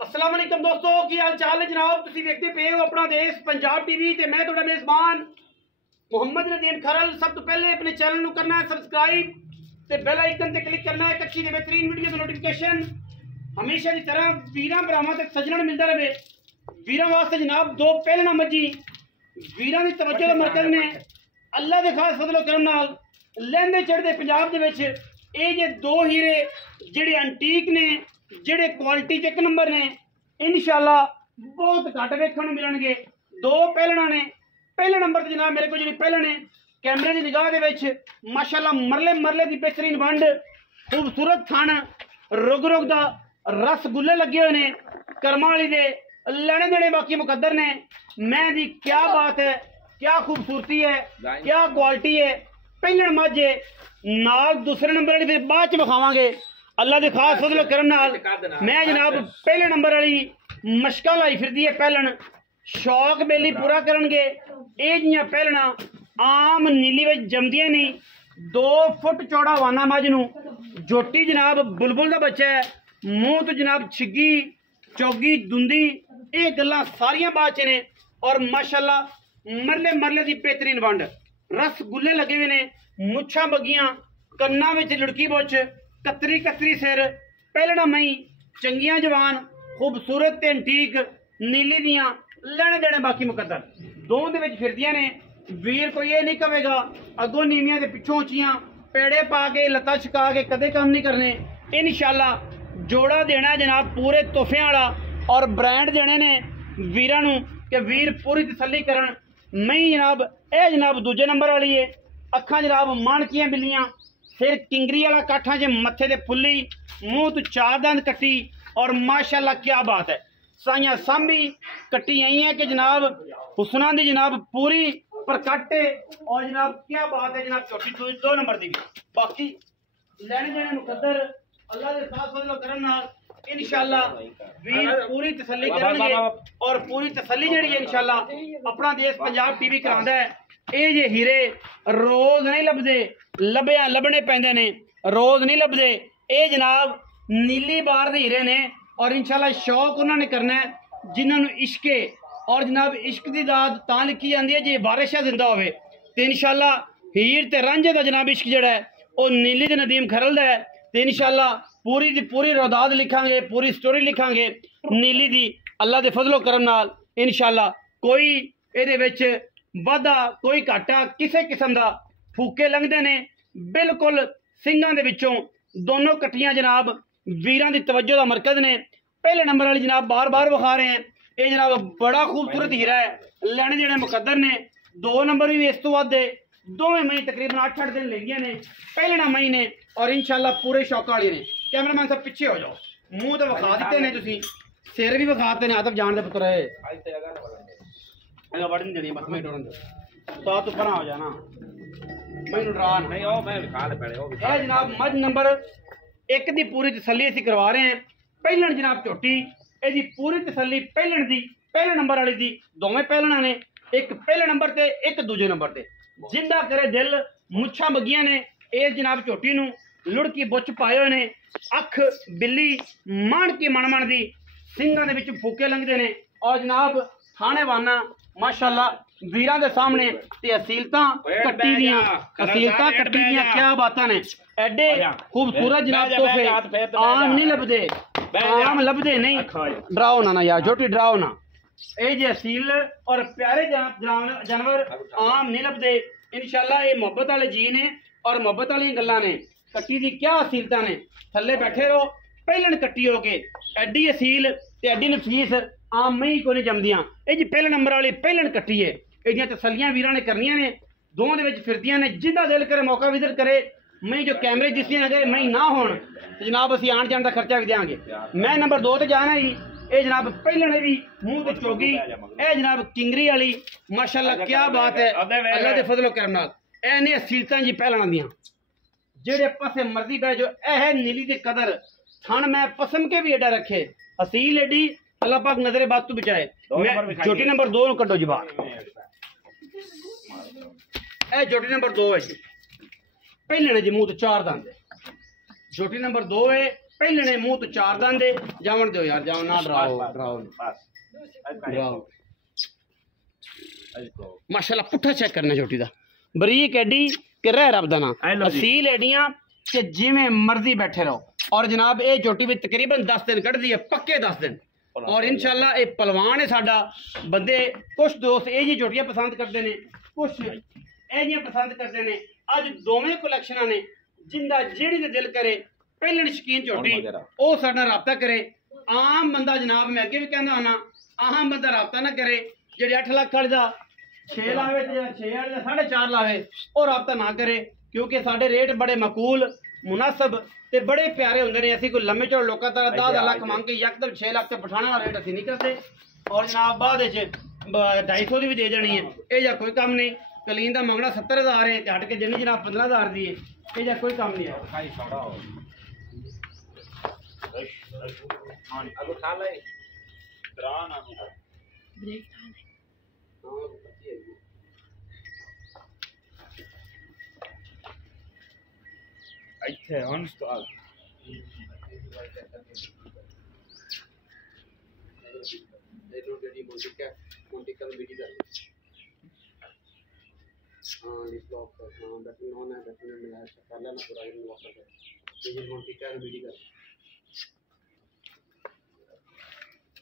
अस्सलाम वालेकुम दोस्तों, की हाल चाल है जनाब। तुसी देखते पे हो अपना देश पंजाब टीवी ते मैं तुहाडा मेजबान मुहम्मद नदीम खरल। सब तो पहले अपने चैनल नू करना है सबसक्राइब ते बेल आइकन ते क्लिक करना है कच्ची दे बेहतरीन वीडियो दी नोटिफिकेशन हमेशा की तरह वीरां भरावां तक सजणन मिलदा रहे। वीरां वास्ते जनाब दो पहलना मजी वीरां दी तवज्जो दा मरकज ने अल्लाह दे खास फजलो करम नाल लहंदे चढ़दे पंजाब दे विच ये जे दो हीरे जिहड़े एंटीक ने जिहड़े क्वालिटी च एक नंबर ने इंशाअल्लाह बहुत घट वेखण नूं मिलणगे। दो पहलना ने पहले नंबर ते जनाब मेरे को जी पहले ने कैमरे की निगाह दे विच माशाअल्लाह मरले मरले की बेहतरीन वंड खूबसूरत थण रुग रुग दा रसगुल्ले लगे हुए ने करमां वाली दे लेने देने बाकी मुकद्दर ने। मैं दी क्या बात है, क्या खूबसूरती है, क्या क्वालिटी है। पहले मझे नाल दूसरे नंबर वाली फिर बाद च विखावांगे अल्लाह के खास फजल करम नाल। मैं जनाब पहले नंबर वाली मशका लाई फिरदी है पहलन शौक बेली पूरा करनगे। ये जियां पहलना आम नीली विच जमदियां नहीं। 2 फुट चौड़ा वाना मझ नूं जोटी जनाब बुलबुल का बच्चा है। मूँह तो जनाब छिग्गी चौगी दुंदी ये गल्लां सारियां बात च ने और माशाअल्लाह मरले मरले की बेहतरीन वंड रसगुल्ले लगे हुए ने। मुछां बगियां कन्ना विच लुड़की बुछ कतरी कतरी सिर पहलना मई चंगियां जवान खूबसूरत ते एंटीक नीली दियां लेने देने बाकी मुकद्दर दो दे विच फिरदियां ने। वीर कोई ये नहीं कहेगा अगों नीवियां ते पिछों उचियां पेड़े पा के लत्तां छका के कदे काम नहीं करने। इंशाअल्लाह जोड़ा देना जनाब पूरे तोहफे वाला और ब्रांड देने ने वीरां नूं कि वीर पूरी तसल्ली करन। मई जनाब ए जनाब दूजे नंबर वाली है। अखां जनाब माणकियां बिल्लियां फिर किंगरी वाला काठा च मत्थे ते फुल्ली मूँह तो 4 दंद कट्टी और माशाअल्लाह क्या बात है साइयां सांभी कट्टी आई है कि जनाब हुसना दी जनाब पूरी प्रकट है और जनाब क्या बात है जनाब चौथी 2 नंबर दी बाकी लेने देने मुकद्दर अल्लाह के खास फजल करम नाल इंशाअल्लाह वीर पूरी तसल्ली करेंगे और पूरी तसल्ली जेहड़ी है इंशाअल्लाह अपना देश पंजाब टीवी करांदा है। ये जे हीरे रोज नहीं लभदे लभिया लभने पैंदे ने रोज नहीं लभदे। ये जनाब नीली बार दे हीरे ने और इंशाअल्लाह शौक उन्होंने करना है जिन्होंने इश्के और जनाब इश्क की दाद तां लिखी जाती है जे बारिशा जिंदा होवे ते इंशाअल्लाह हीर ते रांझे दा जनाब इश्क जेड़ा है वो नीली ते नदीम खरल दा है ते इंशाअल्लाह पूरी दी पूरी रौदाद लिखांगे पूरी स्टोरी लिखांगे नीली दी अल्लाह दे फजलो करम नाल इंशाअल्लाह। कोई इहदे विच वाधा कोई घाटा किसी किस्म का फूके लंघदे ने बिल्कुल सिंघां दे विचों दोनों कट्टियां जनाब वीरां दी तवज्जो दा मरकज ने। पहले नंबर वाली जनाब बार बार विखा रहे हैं ये जनाब बड़ा खूबसूरत हीरा है लेने देने मुकद्दर ने। 2 नंबर भी इस तो वध दोवें मई तकरीबन 8-8 दिन लगियां ने पहलना मई ने और इंशाअल्लाह पूरे शौक वाले ने। कैमरामैन साहब पीछे हो जाओ मूँह तो विखा दिते ने तुसीं सिर भी विखाते ने आतफ जान दे पुत्र वड़ नहीं देनी बस मैं डरन दे तो तू परा हो जाना मैं डरा नहीं ओ मैं लिखा ले पहले ओ जनाब मज नंबर 1 दी पूरी तसल्ली असीं करवा रहे हैं। पहलन जनाब झोटी ਇਹਦੀ पूरी तसल्ली पहलन दी पहले नंबर वाली दी दोवें पहलना ने एक पहले नंबर ते एक दूजे नंबर ते जिंदा करे दिल मुछां बगियां ने। ये जनाब झोटी नूं लुड़की बुछ पाए हुए ने अख बिल्ली माणकी मणमण दी सिंघां दे विच फूके लंघदे ने और जनाब थाने वाना माशाअल्लाह वीरां दे सामने ते असीलतां कट्टी दियां क्या बातां ने। एडे खूबसूरत जनाब तोहफे आम नहीं लभदे आम लभदे नहीं। डराओ ना यार झोटी डराओ ना ये जे असील और प्यारे जानवर आम नहीं लभदे। इंशाअल्लाह ये मोहब्बत वाले जी ने और मोहब्बत वाली गल्लां ने। कट्टी दी क्या असीलतां ने थल्ले बैठे रहो पहलन कट्टी हो के एडी असील ते एडी नफीस आम मई को नहीं जमदियां। ये जी पहले नंबर वाली पहलन कट्टी है एदियां तसल्लियां वीरां ने करनियां ने दोवां दे विच फिरदियां ने। जिंदा दिल करे मौका विजिट करे मई जो कैमरे जिसदियां अगर मई ना होण तो जनाब असीं आण जाण दा खर्चा भी देंगे। मैं नंबर 2 ते जाना ही ये जनाब पहलने भी मूँह ते चोगी ए जनाब किंगरी वाली माशाअल्लाह क्या बात है अल्लाह दे फजलो करम नाल। ए ने असीलतां जी पहलना दियां जेड़े पासे मर्जी बह जो है नीली दी कदर थन मैं पसम के भी एडा रखे असील एडी अल्लाह पाक नजरे बात तो बचाए। छोटी नंबर 2 कटो जी बात ए छोटी नंबर 2 है जी पहले ने जी मूँह तो 4 दंद छोटी नंबर 2 है पहले ने मुंह तो चार दंद दे जावन दो यार जाओ ना डराओ माशाल्लाह पुट्ठा चेक करना छोटी दा बरीक एडी कि रह रब दा ना असील एडियां कि जिवें मर्जी बैठे रहो और जनाब ये झोटी भी तकरीबन 10 दिन कट दी है पक्के 10 दिन और इंशाल्लाह ये पलवान है साडा बंदे कुछ दोस्त ये जी झोटियां पसंद करते हैं कुछ ये पसंद करते हैं अज दोवें कलैक्शनां ने जिंदा जेड़ी दे दिल करे पहले शकीन झोटी वो साडा राबता करे आम बंदा जनाब मैं अगे भी कहना होना आम बंदा राबता ना करे जेडे 8 लाख वाले दा 6 लावे ते 6 वाले दा 4.5 लावे और राबता ना करे क्योंकि साडे रेट बड़े मकूल मुनासिब ते बड़े प्यारे होंदे ने असीं कोई लम्मे चौड़े लोकां दा 10 लाख मंग के यकदम 6 लाख ते पठाने वाला रेट असीं नहीं करते और जनाब बाद विच 250 दी भी दे देनी है ये जा कोई काम नहीं कलीन दा मंगना 70,000 है ते हट के जिन्नी जनाब 15,000 दी है ये जा कोई काम नहीं है खाई छोड़ा हो अब खा ले दरान आ ब्रेक अच्छा ऑन स्टॉक मोटिकल वीडियो कर हां इस ब्लॉक पर हां दैट नॉन है दैट में मिला पहला ना पूरा इन वॉटर कर ये मोटिकल वीडियो कर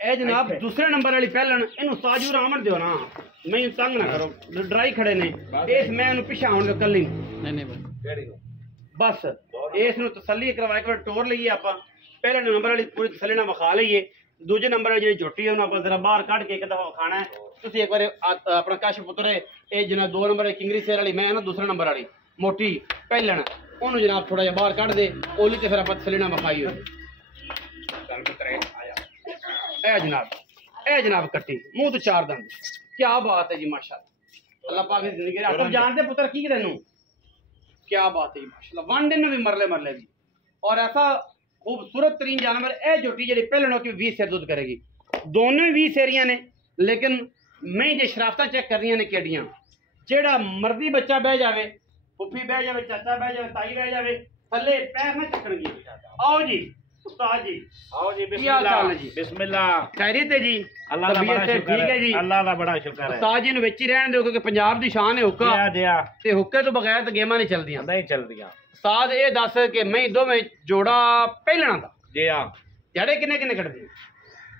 ए जनाब दूसरे नंबर वाली पहलन इनु साजूर आमण दियो ना मैं तंग ना करो ड्राई खड़े ने इस मैं इनु पिछा आउण दो कल्ली नहीं केड़ी बस इस नु तसल्ली करवा के टोर लईए आपा पहले नंबर वाली पूरी तसल्ली ना विखा लईए दूजे नंबर वाली जेडी झोटी है उन्हें आप जरा बाहर कढ़ के एक दफा विखाना है तुसीं एक बार अपना कश पुत्र ये जनाब 2 नंबर किंगरी सेर वाली मैं ना दूसरे नंबर वाली मोटी पहलन उन्होंने जनाब थोड़ा जिहा बाहर कढ़ दे ओली ते फिर आप तसल्ली ना विखाई हो ए जनाब कट्टी मुंह तो 4 दंद क्या बात है जी माशाल्लाह अल्लाह पाक की जिंदगी आप जानते पुत्र की तेनू क्या बात है जी माशाल्लाह वन दिन भी मरले भी और ऐसा खूबसूरत तरीन जानवर ए झोटी जी पहले की 20 सेर दुध करेगी दोनों ही 20 सेरियां ने लेकिन मैं जो शराफत चेक कर रही ने केडियां जेड़ा मर्जी बच्चा बह जावे फुफी बह जावे चाचा बह जावे ताई बह जावे थले पैर ना चकणगी आओ जी उस्ताद जी आओ जी बिस्मिल्लाह बिस्मिल्लाह खैरियत है जी अल्लाह दा बड़ा शुक्र ठीक है जी अल्लाह दा बड़ा शुक्र है उस्ताद जी नु विच ही रहन दो क्योंकि पंजाब दी शान है हुक्का दिया ते हुक्के तो बगैर तो गेमां नहीं चलदियां नहीं चलदियां उस्ताद ये दस कि मैं दोवें जोड़ा पहलना दा जी हां जड़े किन्ने कटदी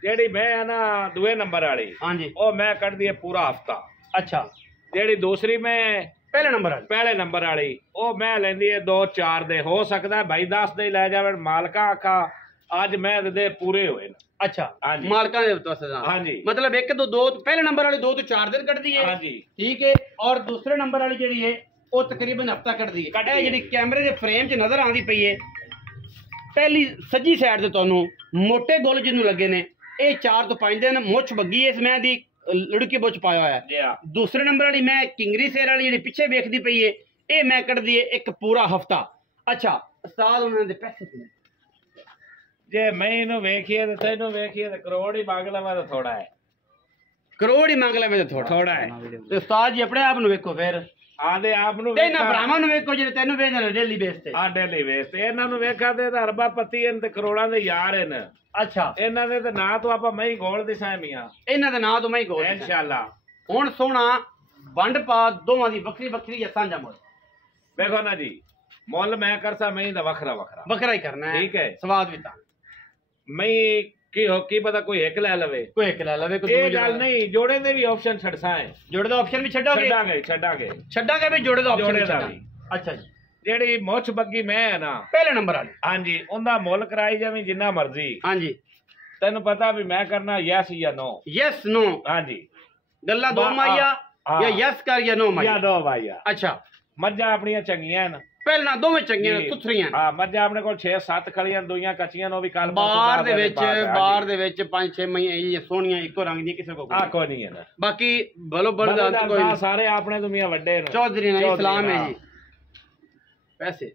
जेडी मैं है ना दूसरे नंबर वाली हां जी ओ मैं कट दी पूरा हफ्ता अच्छा जेडी दूसरी मैं पहले नंबर वाली ओ मैं लेंदी है 2-4 दे हो सकदा भाई 10 दे ले जावे मालका आखा आज मैं दे पूरे होए ना अच्छा मालका दे तोसे हां जी मतलब एक तो दो पहले नंबर वाली 2 तो 4 दिन कटदी है हां जी ठीक है और दूसरे नंबर वाली जेडी है वो तकरीबन हफ्ता कटदी है ये जेडी कैमरे दे फ्रेम च नजर आंदी पई है पहली सज्जी साइड ते तोनू मोटे गोल जिन्नू लगे ने ये 4 तो 5 दिन मुछ बग्गी इस मैं दी लड़की बुच पाया है दूसरे नंबर वाली मैं किंगरी सेर वाली जी पिछे वेखदी पई है ये मैं कटदी है एक पूरा हफ्ता अच्छा साल उन्होंने दे पैसे कितने जे मैं इनु वेखिए ते तैनु वेखिए ते करोड़ ही मांग लवा तो थोड़ा है करोड़ ही मांग लवे तो थोड़ा है ते उस्ताद जी अपने आप नु वेखो फिर आदे आप नु ते ना भरावां नु वेखो जे तैनु वेखदे डेली बेस ते हां डेली बेस ते इन्हां नु वेखा ते अरबा पति इन ते करोड़ां दे यार इन अच्छा इन्हां दे ते ना तो आपा मैं गोल दे सामियां इन्हां दे ना तो मैं गोल इंशाअल्लाह हुन सोना वंड पा दोवां दी बकरी बकरी या सांझा मोल देखो ना जी मोल मैं करसा मैं दा वखरा ही करना है ठीक है स्वाद भी ता मैं की पता कोई एक ले लवे कोई एक ले लवे कोई ये गल नहीं जोड़े दे भी ऑप्शन छड़सा है जोड़े दा ऑप्शन भी छड्डांगे भी जोड़े दा ऑप्शन अच्छा जी जेडी मुछ बग्गी मैं है ना पहले नंबर वाली हां जी उनदा मुल कराई जावी जिन्ना मर्जी हां जी तेन पता भी मैं करना यस या नो यस नो हां जी गल्ला दो माइया या यस कर या नो माइया या दो माइया अच्छा मज्जा अपनी चंगियां न पहला दोवें चंगियां तुथरियां हां मज्जा अपने कोल 6-7 खड़ियां दुइयां कच्चियां नो भी काल बाहर दे विच 5-6 मईयां ये सोहणियां इको रंग दी किसे को कोई नहीं है ना बाकी बलो बलदाद कोई सारे अपने दुनिया वड्डे न चौधरी ने इस्लाम है जी पैसे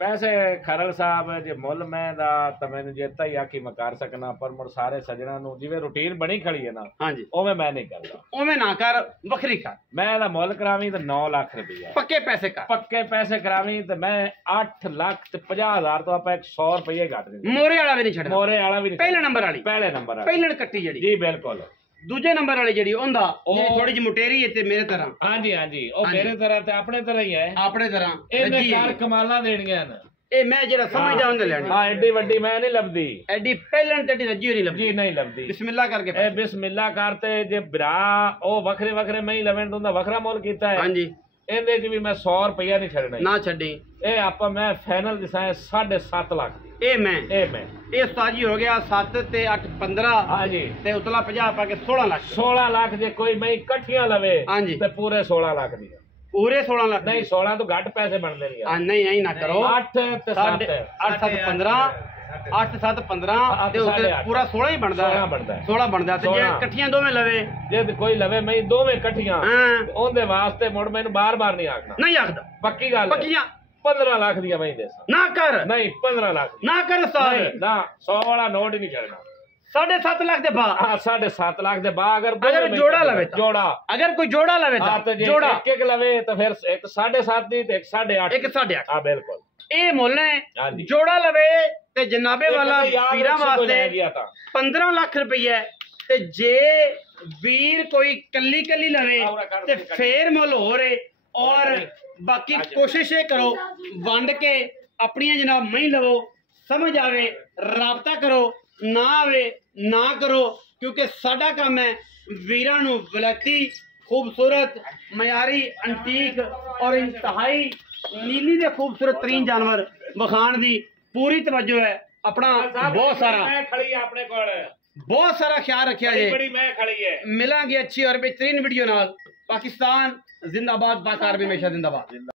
ਪੈਸੇ ਖਰਲ ਸਾਹਿਬ ਜੇ ਮੁੱਲ ਮੈਂ ਦਾ ਤਾਂ ਮੈਨੂੰ ਜੇਤਾ ਹੀ ਆਖੀ ਮੈਂ ਕਰ ਸਕਣਾ, ਪਰ ਮੁੜ ਸਾਰੇ ਸੱਜਣਾ ਨੂੰ ਜਿਵੇਂ ਰੂਟੀਨ ਬਣੀ ਖੜੀ ਹੈ ਨਾ, ਹਾਂਜੀ ਉਵੇਂ ਮੈਂ ਨਹੀਂ ਕਰਦਾ। ਉਵੇਂ ਨਾ ਕਰ, ਵੱਖਰੀ ਕਰ। ਮੈਂ ਇਹਦਾ ਮੁੱਲ ਕਰਾਵੀਂ ਤਾਂ 9 ਲੱਖ ਰੁਪਈਆ ਪੱਕੇ ਪੈਸੇ ਕਰ। ਪੱਕੇ ਪੈਸੇ ਕਰਾਵੀਂ ਤੇ ਮੈਂ 8,50,000 ਤੋਂ ਆਪਾਂ 100 ਰੁਪਏ ਘੱਟ ਦਿੰਦੇ। ਮੋਰੇ ਵਾਲਾ ਵੀ ਨਹੀਂ ਛੱਡਣਾ, ਮੋਰੇ ਵਾਲਾ ਵੀ ਨਹੀਂ, ਪਹਿਲੇ ਨੰਬਰ ਵਾਲੀ, ਪਹਿਲੇ ਨੰਬਰ ਵਾਲੀ ਪਹਿਲਣ ਕੱਟੀ ਜਿਹੜੀ। ਜੀ ਬਿਲਕੁਲ। ਦੂਜੇ ਨੰਬਰ ਵਾਲੀ ਜਿਹੜੀ ਉਹਦਾ ਜਿਹੜੀ ਥੋੜੀ ਜਿਹੀ ਮੁਟੇਰੀ ਹੈ ਤੇ ਮੇਰੇ ਤਰ੍ਹਾਂ। ਹਾਂਜੀ ਹਾਂਜੀ, ਉਹ ਮੇਰੇ ਤਰ੍ਹਾਂ ਤੇ ਆਪਣੇ ਤਰ੍ਹਾਂ ਹੀ ਹੈ, ਆਪਣੇ ਤਰ੍ਹਾਂ। ਇਹਨੇ ਕਾਰ ਕਮਾਲਾਂ ਦੇਣੀਆਂ ਨੇ। ਇਹ ਮੈਂ ਜਿਹੜਾ ਸਮਝਦਾ ਉਹਨੇ ਲੈਣੀ। ਹਾਂ, ਐਡੀ ਵੱਡੀ ਮੈਂ ਨਹੀਂ ਲੱਭਦੀ, ਐਡੀ ਪਹਿਲਣ ਤੇ ਐਡੀ ਰੱਜੀ ਹੋਈ ਨਹੀਂ ਲੱਭਦੀ। ਜੀ ਨਹੀਂ ਲੱਭਦੀ। ਬਿਸਮਿਲ੍ਲਾ ਕਰਕੇ ਇਹ ਬਿਸਮਿਲ੍ਲਾ ਕਰਤੇ ਜੇ ਭਰਾ ਉਹ ਵੱਖਰੇ ਵੱਖਰੇ ਮੈਂ ਹੀ ਲਵੇਂ ਤਾਂ ਉਹਦਾ ਵੱਖਰਾ ਮੁੱਲ ਕੀਤਾ ਹੈ। ਹਾਂਜੀ, ਇਹਦੇ ਚ ਵੀ ਮੈਂ 100 ਰੁਪਇਆ ਨਹੀਂ ਛੱਡਣਾ ਨਾ ਛੱਡੀ। ਇਹ ਆਪਾਂ ਮੈਂ ਫਾਈਨਲ ਦਿਸਾਇਆ 7.5 ਲੱਖ। ਇਹ ਮੈਂ ਇਹ ਉਸਤਾਦ ਜੀ ਹੋ ਗਿਆ 7 ਤੇ 8 15। ਹਾਂਜੀ, ਤੇ ਉਤਲਾ 50 ਪਾ ਕੇ 16 ਲੱਖ। 16 ਲੱਖ ਜੇ ਕੋਈ ਮੈਂ ਇਕੱਠੀਆਂ ਲਵੇ ਹਾਂਜੀ ਤੇ ਪੂਰੇ 16 ਲੱਖ ਦੀ। ਪੂਰੇ 16 ਲੱਖ ਨਹੀਂ, 16 ਤੋਂ ਘੱਟ ਪੈਸੇ ਬਣਦੇ ਨਹੀਂ ਯਾਰ। ਨਹੀਂ ਐਂ ਨਾ ਕਰੋ। 8 ਤੇ 7 8 7 15 8 7 15 ਤੇ ਉੱਤੇ ਪੂਰਾ 16 ਹੀ ਬਣਦਾ। 16 ਬਣਦਾ, 16 ਬਣਦਾ। ਤੇ ਜੇ ਇਕੱਠੀਆਂ ਦੋਵੇਂ ਲਵੇ, ਜੇ ਕੋਈ ਲਵੇ ਮੈਂ ਦੋਵੇਂ ਇਕੱਠੀਆਂ, ਹਾਂ ਉਹਦੇ ਵਾਸਤੇ ਮੁੜ ਮੈਨੂੰ ਬਾਰ-ਬਾਰ ਨਹੀਂ ਆਖਣਾ। ਨਹੀਂ ਆਖਦਾ, ਪੱਕੀ ਗੱਲ ਹੈ। ਪੱਕੀਆਂ 15 ਲੱਖ ਦੀਆਂ ਮੈਂ ਦੇ ਨਾ ਕਰ। ਨਹੀਂ 15 ਲੱਖ ਨਾ ਕਰ ਉਸਤਾਦ। ਨਹੀਂ ਨਾ, 100 ਵਾਲਾ ਨੋਟ ਹੀ ਨਹੀਂ ਛੱਡਣਾ। 7.5 ਲੱਖ ਦੇ ਬਾ। ਹਾਂ 7.5 ਲੱਖ ਦੇ ਬਾ ਅਗਰ ਜੋੜਾ ਲਵੇ ਤਾਂ। ਜੋੜਾ ਅਗਰ ਕੋਈ ਜੋੜਾ ਲਵੇ ਤਾਂ ਜੋੜਾ ਇੱਕ ਲਵੇ ਤਾਂ ਫਿਰ ਇੱਕ 7.5 ਦੀ ਤੇ ਇੱਕ 8.5। ਇੱਕ 8.5। ਹਾਂ ਬਿਲਕੁਲ, ਇਹ ਮੁੱਲ ਹੈ। ਹਾਂਜੀ। ਜੋੜਾ ਲਵੇ ਤੇ ਜਨਾਬੇ ਵਾਲਾ ਵੀਰਾਂ ਵਾਸਤੇ ਗਿਆ ਤਾਂ 15 ਲੱਖ ਰੁਪਈਆ। ਤੇ ਜੇ ਵੀਰ ਕੋਈ ਕੱਲੀ ਕੱਲੀ ਲਵੇ ਤੇ ਫੇਰ ਮੁੱਲ ਹੋ ਰੇ। ਔਰ ਬਾਕੀ ਕੋਸ਼ਿਸ਼ ਇਹ ਕਰੋ ਵੰਡ ਕੇ ਆਪਣੀਆਂ ਜਨਾਬ ਮਹੀਂ ਲਵੋ, ਸਮਝ ਆਵੇ ਰਾਬਤਾ ਕਰੋ, ਨਾ ਆਵੇ ਨਾ ਕਰੋ, ਕਿਉਂਕਿ ਸਾਡਾ ਕੰਮ ਹੈ ਵੀਰਾਂ ਨੂੰ ਵਲੈਤੀ ਖੂਬਸੂਰਤ ਮਿਆਰੀ ਅੰਟੀਕ ਔਰ ਇੰਤਹਾਈ ਨੀਲੀ ਦੇ ਖੂਬਸੂਰਤ ਤਰੀਨ ਜਾਨਵਰ ਵਿਖਾਣ ਦੀ ਪੂਰੀ ਤਵੱਜੋ ਹੈ। ਆਪਣਾ ਬਹੁਤ ਸਾਰਾ ਮੈਂ ਖੜੀ ਆਪਣੇ ਕੋਲ, ਬਹੁਤ ਸਾਰਾ ਖਿਆਲ ਰੱਖਿਆ ਜੇ। ਬੜੀ ਮੈਂ ਖੜੀ ਹੈ। ਮਿਲਾਂਗੇ ਅੱਛੀ ਔਰ बेहतरीन वीडियो नाल। पाकिस्तान जिंदाबाद, पाक आर्मी हमेशा जिंदाबाद।